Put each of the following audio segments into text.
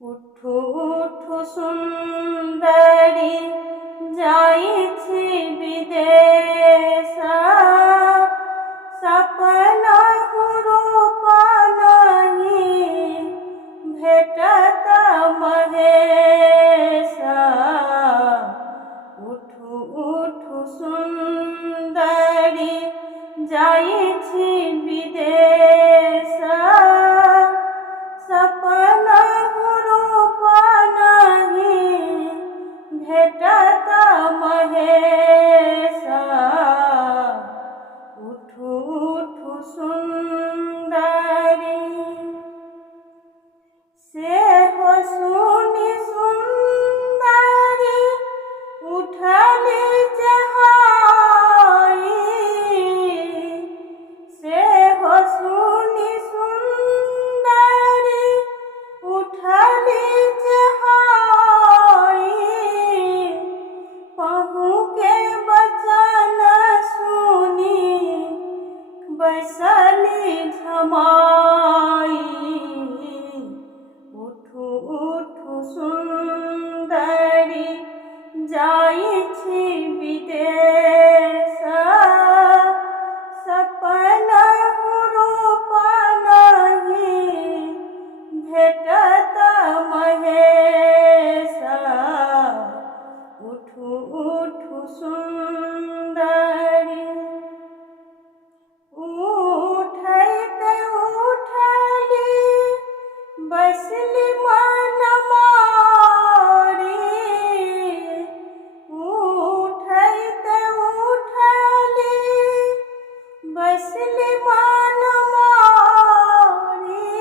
उठु उठु सुंदरी जाइछि विदेश, सपना रूप नहीं भेटत महेश। उठु उठु सुंदरी जाइछि विदेश, सपना रूप नहीं भेटत महेश। उठु उठु सुंदरी से हो सुनी सुंदरी उठली जहाई, से हो सुनी सुंदरी उठली जहाई। पहु के बचन सुनी बैसली झमाई। उठु उठु सुंदरी जाइछि विदेश, सपना रूप नहीं भेटत महेश। उठु उठु सुंदरी उठैते उठली बैसली मन मारी। उठैते उठली बैसली मन मारी।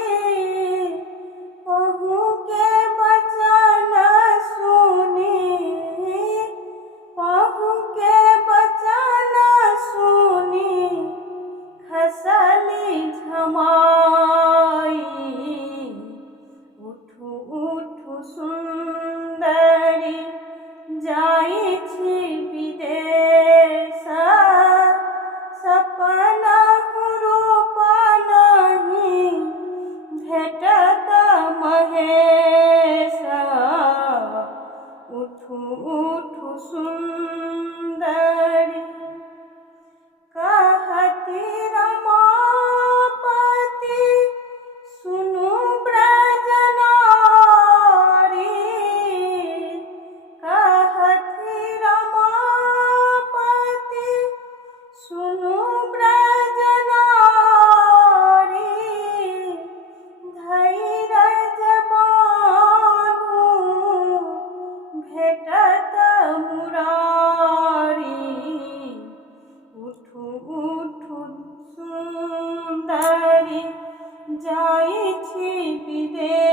पहु के बचन सुनी, पहु के बचन सुनी खसली झमाई। उठु उठु सुंदरी जाइछि विदेश, सपना रूप नहीं भेटत महेश। उठु उठु सुंदरी कहती रमापति सुनु ब्रजनारी। कहती रमापति सुनु ब्रजनारी। धैर्य बाँधु भेटत मुरारी। उठु उठु सुंदरी जाइछि विदेश।